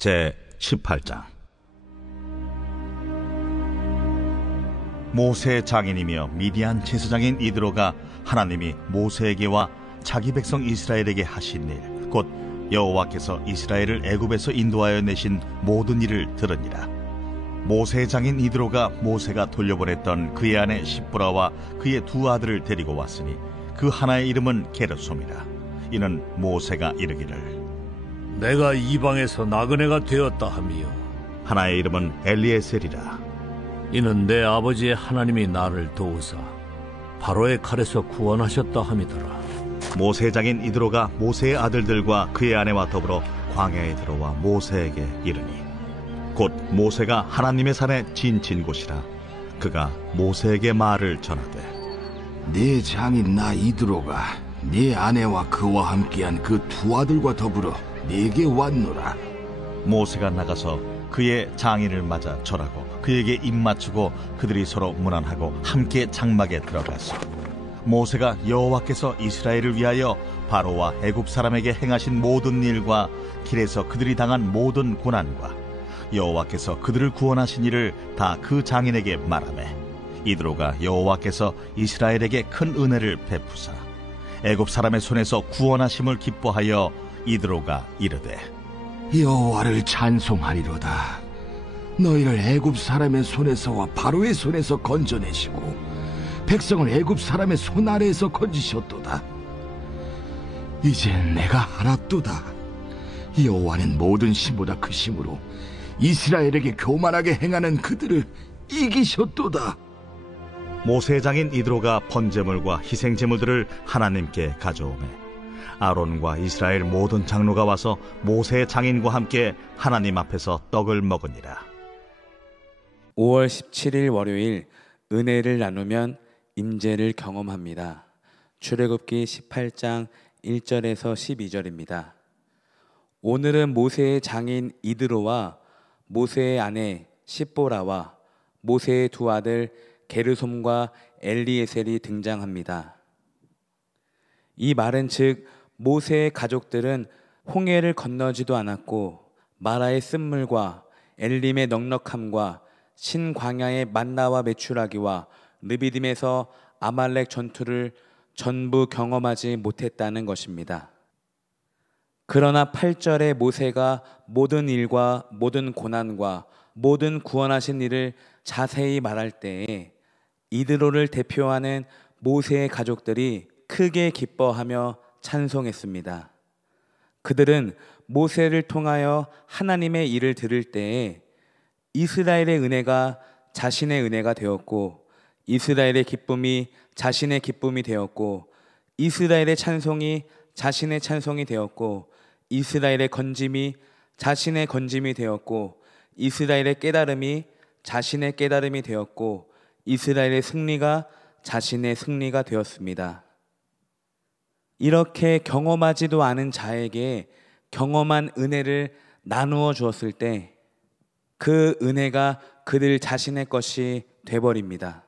제 18장. 모세의 장인이며 미디안 제사장인 이드로가 하나님이 모세에게와 자기 백성 이스라엘에게 하신 일, 곧 여호와께서 이스라엘을 애굽에서 인도하여 내신 모든 일을 들으니라. 모세의 장인 이드로가 모세가 돌려보냈던 그의 아내 십보라와 그의 두 아들을 데리고 왔으니 그 하나의 이름은 게르솜이라. 이는 모세가 이르기를, 내가 이방에서 나그네가 되었다 하미요, 하나의 이름은 엘리에셀이라. 이는 내 아버지의 하나님이 나를 도우사 바로의 칼에서 구원하셨다 함이더라. 모세의 장인 이드로가 모세의 아들들과 그의 아내와 더불어 광야에 들어와 모세에게 이르니, 곧 모세가 하나님의 산에 진친 곳이라. 그가 모세에게 말을 전하되, 네 장인 나 이드로가 네 아내와 그와 함께한 그 두 아들과 더불어 네게 왔노라. 모세가 나가서 그의 장인을 맞아 절하고 그에게 입맞추고 그들이 서로 문안하고 함께 장막에 들어갔어. 모세가 여호와께서 이스라엘을 위하여 바로와 애굽 사람에게 행하신 모든 일과 길에서 그들이 당한 모든 고난과 여호와께서 그들을 구원하신 일을 다 그 장인에게 말하매, 이드로가 여호와께서 이스라엘에게 큰 은혜를 베푸사 애굽 사람의 손에서 구원하심을 기뻐하여 이드로가 이르되, 여호와를 찬송하리로다. 너희를 애굽 사람의 손에서와 바로의 손에서 건져내시고 백성을 애굽 사람의 손 아래에서 건지셨도다. 이제 내가 알았도다. 여호와는 모든 신보다 크심으로 이스라엘에게 교만하게 행하는 그들을 이기셨도다. 모세의 장인 이드로가 번제물과 희생제물들을 하나님께 가져오매 아론과 이스라엘 모든 장로가 와서 모세의 장인과 함께 하나님 앞에서 떡을 먹으니라. 5월 17일 월요일, 은혜를 나누면 임재를 경험합니다. 출애굽기 18장 1절에서 12절입니다. 오늘은 모세의 장인 이드로와 모세의 아내 십보라와 모세의 두 아들 게르솜과 엘리에셀이 등장합니다. 이 말은 즉 모세의 가족들은 홍해를 건너지도 않았고 마라의 쓴물과 엘림의 넉넉함과 신광야의 만나와 메추라기와 르비딤에서 아말렉 전투를 전부 경험하지 못했다는 것입니다. 그러나 8절에 모세가 모든 일과 모든 고난과 모든 구원하신 일을 자세히 말할 때에 이드로를 대표하는 모세의 가족들이 크게 기뻐하며 찬송했습니다. 그들은 모세를 통하여 하나님의 일을 들을 때에 이스라엘의 은혜가 자신의 은혜가 되었고 이스라엘의 기쁨이 자신의 기쁨이 되었고 이스라엘의 찬송이 자신의 찬송이 되었고 이스라엘의 건짐이 자신의 건짐이 되었고 이스라엘의 깨달음이 자신의 깨달음이 되었고 이스라엘의 승리가 자신의 승리가 되었습니다. 이렇게 경험하지도 않은 자에게 경험한 은혜를 나누어 주었을 때 그 은혜가 그들 자신의 것이 돼버립니다.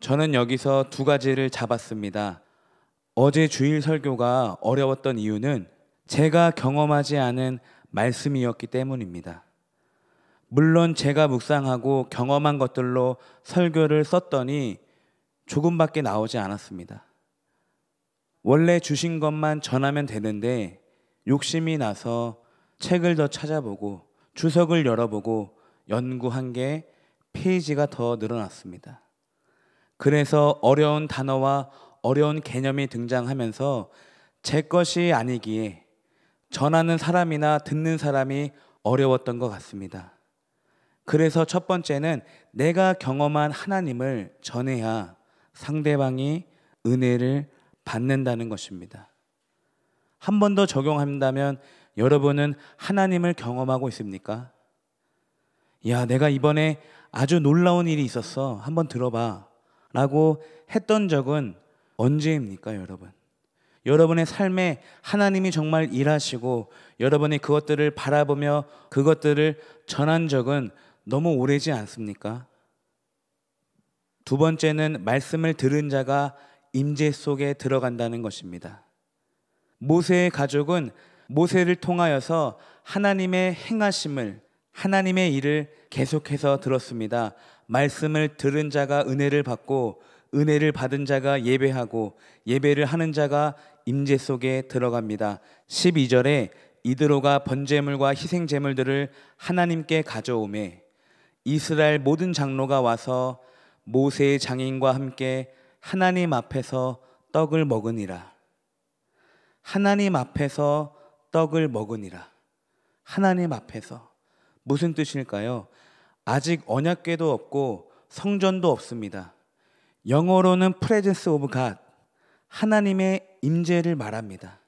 저는 여기서 두 가지를 잡았습니다. 어제 주일 설교가 어려웠던 이유는 제가 경험하지 않은 말씀이었기 때문입니다. 물론 제가 묵상하고 경험한 것들로 설교를 썼더니 조금밖에 나오지 않았습니다. 원래 주신 것만 전하면 되는데 욕심이 나서 책을 더 찾아보고 주석을 열어보고 연구한 게 페이지가 더 늘어났습니다. 그래서 어려운 단어와 어려운 개념이 등장하면서 제 것이 아니기에 전하는 사람이나 듣는 사람이 어려웠던 것 같습니다. 그래서 첫 번째는 내가 경험한 하나님을 전해야 상대방이 은혜를 받는다는 것입니다. 한 번 더 적용한다면 여러분은 하나님을 경험하고 있습니까? 야, 내가 이번에 아주 놀라운 일이 있었어. 한번 들어봐. 라고 했던 적은 언제입니까, 여러분? 여러분의 삶에 하나님이 정말 일하시고 여러분이 그것들을 바라보며 그것들을 전한 적은 너무 오래지 않습니까? 두 번째는 말씀을 들은 자가 임재 속에 들어간다는 것입니다. 모세의 가족은 모세를 통하여서 하나님의 행하심을, 하나님의 일을 계속해서 들었습니다. 말씀을 들은 자가 은혜를 받고 은혜를 받은 자가 예배하고 예배를 하는 자가 임재 속에 들어갑니다. 12절에 이드로가 번제물과 희생제물들을 하나님께 가져오매 이스라엘 모든 장로가 와서 모세의 장인과 함께 하나님 앞에서 떡을 먹으니라. 하나님 앞에서 떡을 먹으니라. 하나님 앞에서. 무슨 뜻일까요? 아직 언약궤도 없고 성전도 없습니다. 영어로는 presence of God, 하나님의 임재를 말합니다.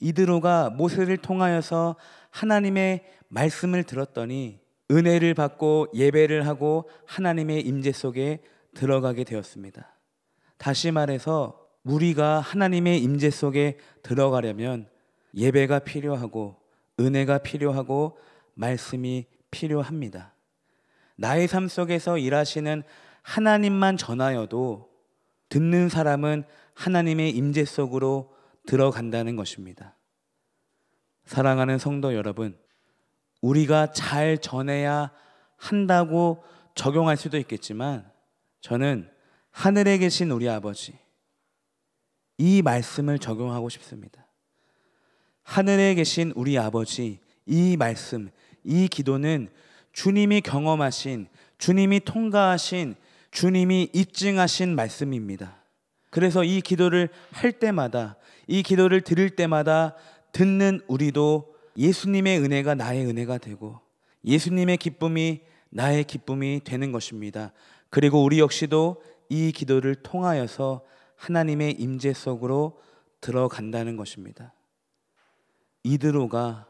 이드로가 모세를 통하여서 하나님의 말씀을 들었더니 은혜를 받고 예배를 하고 하나님의 임재 속에 들어가게 되었습니다. 다시 말해서 우리가 하나님의 임재 속에 들어가려면 예배가 필요하고 은혜가 필요하고 말씀이 필요합니다. 나의 삶 속에서 일하시는 하나님만 전하여도 듣는 사람은 하나님의 임재 속으로 들어간다는 것입니다. 사랑하는 성도 여러분, 우리가 잘 전해야 한다고 적용할 수도 있겠지만 저는 하늘에 계신 우리 아버지, 이 말씀을 적용하고 싶습니다. 하늘에 계신 우리 아버지, 이 말씀, 이 기도는 주님이 경험하신, 주님이 통과하신, 주님이 입증하신 말씀입니다. 그래서 이 기도를 할 때마다, 이 기도를 들을 때마다 듣는 우리도 예수님의 은혜가 나의 은혜가 되고 예수님의 기쁨이 나의 기쁨이 되는 것입니다. 그리고 우리 역시도 이 기도를 통하여서 하나님의 임재 속으로 들어간다는 것입니다. 이드로가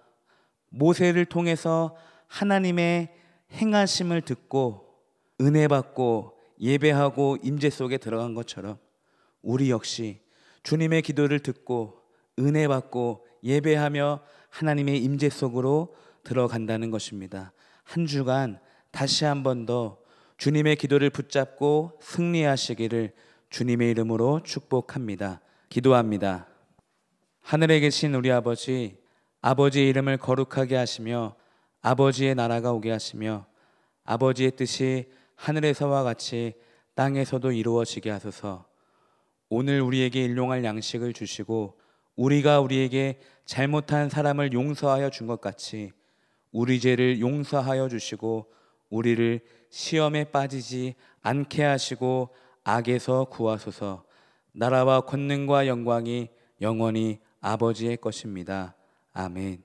모세를 통해서 하나님의 행하심을 듣고 은혜 받고 예배하고 임재 속에 들어간 것처럼 우리 역시 주님의 기도를 듣고 은혜 받고 예배하며 하나님의 임재 속으로 들어간다는 것입니다. 한 주간 다시 한 번 더 주님의 기도를 붙잡고 승리하시기를 주님의 이름으로 축복합니다. 기도합니다. 하늘에 계신 우리 아버지, 아버지의 이름을 거룩하게 하시며 아버지의 나라가 오게 하시며 아버지의 뜻이 하늘에서와 같이 땅에서도 이루어지게 하소서. 오늘 우리에게 일용할 양식을 주시고 우리가 우리에게 잘못한 사람을 용서하여 준 것 같이 우리 죄를 용서하여 주시고 우리를 시험에 빠지지 않게 하시고 악에서 구하소서. 나라와 권능과 영광이 영원히 아버지의 것입니다. 아멘.